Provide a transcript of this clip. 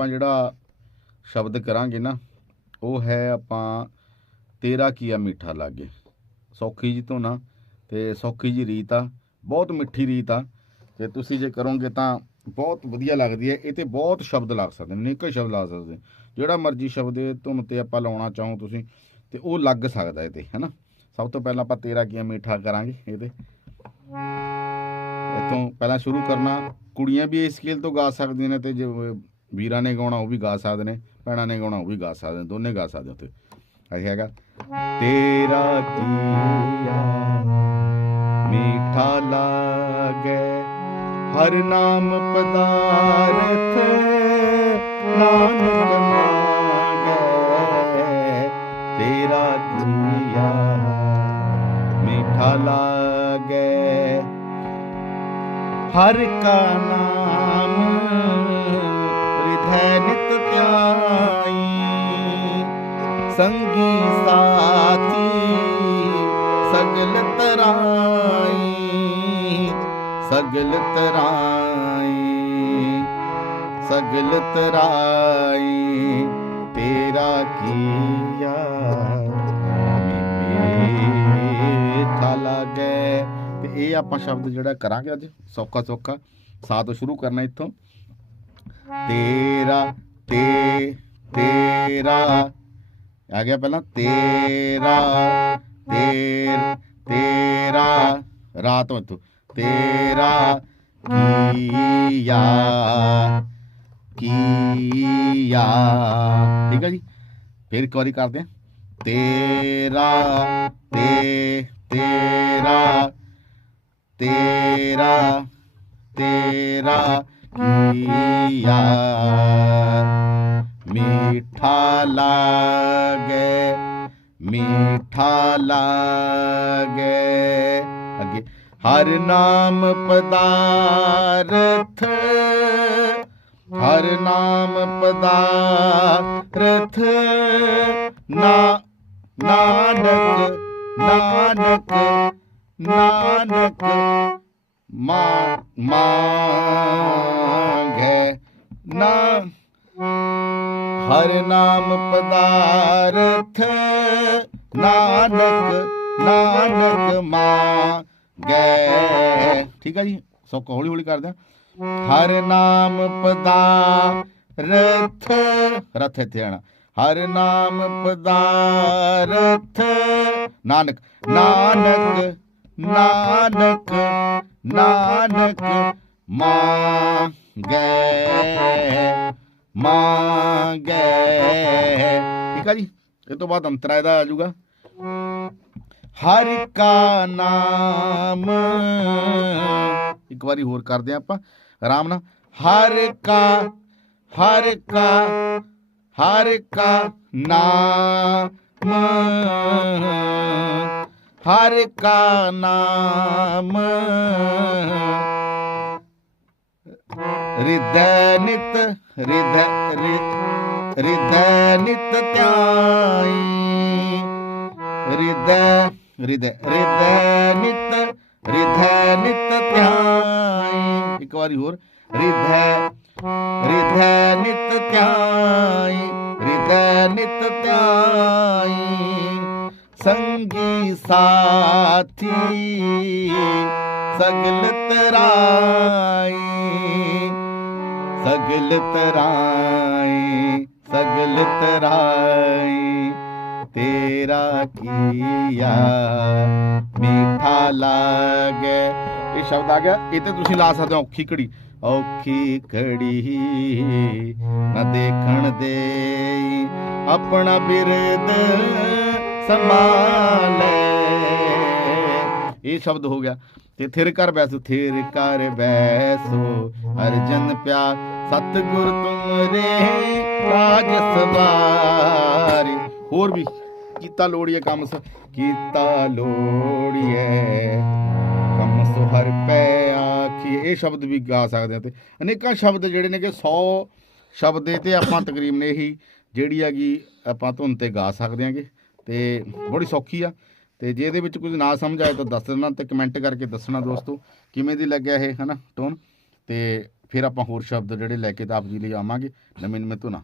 ਆਪਾਂ ਜਿਹੜਾ ਸ਼ਬਦ ਕਰਾਂਗੇ ਨਾ, ਉਹ ਹੈ ਆਪਾਂ ਤੇਰਾ ਕੀਆ ਮਿੱਠਾ ਲਾਗੇ। ਸੌਖੀ ਜੀ ਧੁਨ ਆ ਤੇ ਸੌਖੀ ਜੀ ਰੀਤ ਆ, ਬਹੁਤ ਮਿੱਠੀ ਰੀਤ ਆ। ਤੇ ਤੁਸੀਂ ਜੇ ਕਰੋਗੇ ਤਾਂ ਬਹੁਤ ਵਧੀਆ ਲੱਗਦੀ ਹੈ। ਇਹ ਤੇ ਬਹੁਤ ਸ਼ਬਦ ਲੱਗ ਸਕਦੇ ਨੇ ਨਿੱਕੇ ਸ਼ਬਦ ਲਾ ਸਕਦੇ। ਜਿਹੜਾ ਮਰਜ਼ੀ ਸ਼ਬਦ ਇਹ ਤੇ ਆਪਾਂ ਲਾਉਣਾ ਚਾਹੋ ਤੁਸੀਂ, ਤੇ ਉਹ ਲੱਗ ਸਕਦਾ ਇਹ ਤੇ ਹੈਨਾ? ਸਭ ਤੋਂ ਪਹਿਲਾਂ ਆਪਾਂ ਤੇਰਾ ਕੀਆ ਮਿੱਠਾ ਕਰਾਂਗੇ ਇਹਦੇ। ਇਤੋਂ ਪਹਿਲਾਂ ਸ਼ੁਰੂ ਕਰਨਾ। ਕੁੜੀਆਂ ਵੀ ਇਸ ਸਕੇਲ ਤੋਂ ਗਾ ਸਕਦੀਆਂ ਨੇ ਤੇ ਜੇ ਵੀਰਾਂ ਨੇ ਗਾਉਣਾ, ਉਹ ਵੀ ਗਾ ਸਕਦੇ ਨੇ, ਭੈਣਾਂ ਨੇ ਗਾਉਣਾ, ਉਹ ਵੀ ਗਾ ਸਕਦੇ ਨੇ, ਦੋਨੇ ਗਾ ਸਕਦੇ ਉੱਥੇ। ਅਸੀਂ ਹੈਗਾ। ਤੇਰਾ ਕੀਆ ਮੀਠਾ ਲਾਗੇ, ਹਰ ਨਾਮ ਪਦਾਰਥ ਨਾਨਕ ਮਾਂਗੇ। ਤੇਰਾ ਕੀਆ ਮੀਠਾ ਲਾਗੇ, ਹਰ ਕਾ ਨਾਮ ਧਿਆਈ। ਸੰਗੀ ਸਾਥੀ, ਸਗਲ ਤਰਾਈ ਸਗਲ ਤਰਾਈ ਸਗਲ ਤਰਾਈ, ਤੇਰਾ ਕੀਆ ਮੀਠਾ ਲਾਗੇ। ਤੇ ਇਹ ਆਪਾਂ ਸ਼ਬਦ ਜਿਹੜਾ ਕਰਾਂਗੇ ਅੱਜ ਸੌਖਾ ਸੌਖਾ ਸਾ ਤੋਂ ਸ਼ੁਰੂ ਕਰਨਾ ਇੱਥੋਂ। ਤੇਰਾ ਤੇ ਤੇਰਾ, ਆ ਗਿਆ ਪਹਿਲਾਂ ਤੇਰਾ, ਤੇਰ, ਤੇਰਾ, ਰਾਤ ਵਿੱਚ ਤੇਰਾ ਕੀਆ ਕੀਆ, ਠੀਕ ਹੈ ਜੀ? ਫਿਰ ਇੱਕ ਵਾਰੀ ਕਰਦੇ ਹਾਂ। ਤੇਰਾ, ਤੇ, ਤੇਰਾ ਤੇਰਾ ਤੇਰਾ ਕੀਆ। ਮੀਠਾ ਲਾਗੇ ਮੀਠਾ ਲਾਗੇ। ਅੱਗੇ, ਹਰ ਨਾਮ ਪਦਾਰਥ, ਹਰ ਨਾਮ ਪਦਾਰਥ, ਨਾ, ਨਾਨਕ ਨਾਨਕ ਨਾਨਕ, ਮਾ ਮੰਗੇ ਨਾ ਹਰ ਨਾਮ ਪਦਾਰਥ, ਨਾਨਕ ਨਾਨਕ ਮੰਗੇ। ਠੀਕ ਹੈ ਜੀ? ਸੋ ਹੌਲੀ ਹੌਲੀ ਕਰਦੇ ਆ। ਹਰ ਨਾਮ ਪਦਾਰਥ, ਰਥ ਇੱਥੇ ਆਣਾ ਹਰ ਨਾਮ ਪਦਾਰਥ, ਨਾਨਕ ਨਾਨਕ ਨਾਨਕ ਨਾਨਕ ਮੰਗੇ। ਮੰਗੇ। ਠੀਕ ਆ ਜੀ? ਇਹ ਤੋਂ ਬਾਅਦ ਅੰਤਰਾ ਇਹਦਾ ਆ ਜਾਊਗਾ। ਹਰ ਕਾ ਨਾਮ। ਇੱਕ ਵਾਰੀ ਹੋਰ ਕਰਦੇ ਆ ਆਪਾਂ। ਆਰਾਮ ਨਾਲ। ਹਰ ਕਾ ਹਰ ਕਾ ਹਰ ਕਾ ਨਾਮ। ਹਰ ਕਾ ਨਾਮ। ਰਿਦੈ ਨਿਤ ਰਿਦੈ ਰਿ- ਰਿਦੈ ਨਿਤ ਧਿਆਈ। ਰਿਦੈ ਰਿਦੈ ਰਿਦੈ ਨਿਤ ਰਿਦੈ ਨਿਤ ਧਿਆਈ। ਇੱਕ ਵਾਰੀ ਹੋਰ। ਰਿਦੈ ਰਿਦੈ ਨਿਤ ਧਿਆਈ ਰਿਦੈ ਨਿਤ ਧਿਆਈ। ਸੰਗੀ ਸਾਥੀ, ਸਗਲ ਤਰਾਈ। ਸਗਲ ਤਰਾਈ ਸਗਲ ਤਰਾਈ ਤੇਰਾ ਕੀਆ ਮਿੱਠਾ ਲਾਗੇ। ਇਹ ਸ਼ਬਦ ਆ ਗਿਆ, ਇਹ ਤੇ ਤੁਸੀਂ ਲਾ ਸਕਦੇ ਹੋ, ਔਖੀ ਕੜੀ ਔਖੀ ਕੜੀ ਨਾ ਦੇਖਣ ਦੇ ਆਪਣਾ ਬਿਰਦ ਸੰਭਾਲੇ। ਇਹ ਸ਼ਬਦ ਹੋ ਗਿਆ। ਤੇ ਥਿਰ ਕਰ ਬੈਸੋ, ਥਿਰ ਕਰ ਬੈਸੋ ਅਰਜਨ ਪਿਆ ਸਤਿਗੁਰ ਤੁਮਰੇ ਰਾਜ ਸਵਾਰੀ। ਹੋਰ ਵੀ ਕੀਤਾ ਲੋੜੀਏ ਕੰਮ ਸ, ਕੀਤਾ ਲੋੜੀਏ ਕੰਮ ਸੋ ਹਰ ਪੈ ਆਖੀ ਇਹ ਸ਼ਬਦ ਵੀ ਗਾ ਸਕਦੇ ਆ ਤੇ ਅਨੇਕਾਂ ਸ਼ਬਦ ਜਿਹੜੇ ਨੇ ਕਿ 100 ਸ਼ਬਦ ਦੇ ਤੇ ਆਪਾਂ ਤਕਰੀਬਨ ਇਹੀ ਜਿਹੜੀ ਹੈਗੀ ਆਪਾਂ ਧੁਨ ਤੇ ਗਾ ਸਕਦੇ ਆਂਗੇ। ਤੇ ਬੜੀ ਸੌਖੀ ਆ। ਤੇ ਜੇ ਇਹਦੇ ਵਿੱਚ ਕੁਝ ਨਾ ਸਮਝ ਆਏ ਤਾਂ ਦੱਸ ਦੇਣਾ ਤੇ ਕਮੈਂਟ ਕਰਕੇ ਦੱਸਣਾ ਦੋਸਤੋ, ਕਿਵੇਂ ਦੀ ਲੱਗਿਆ ਇਹ, ਹਨਾ ਟੋਨ ਤੇ ਫਿਰ ਆਪਾਂ ਹੋਰ ਸ਼ਬਦ ਜਿਹੜੇ ਲੈ ਕੇ ਤਾਂ ਆਪ ਜੀ ਲਈ ਆਵਾਂਗੇ ਨਵੇਂ ਨਵੇਂ ਧੁਨਾਂ।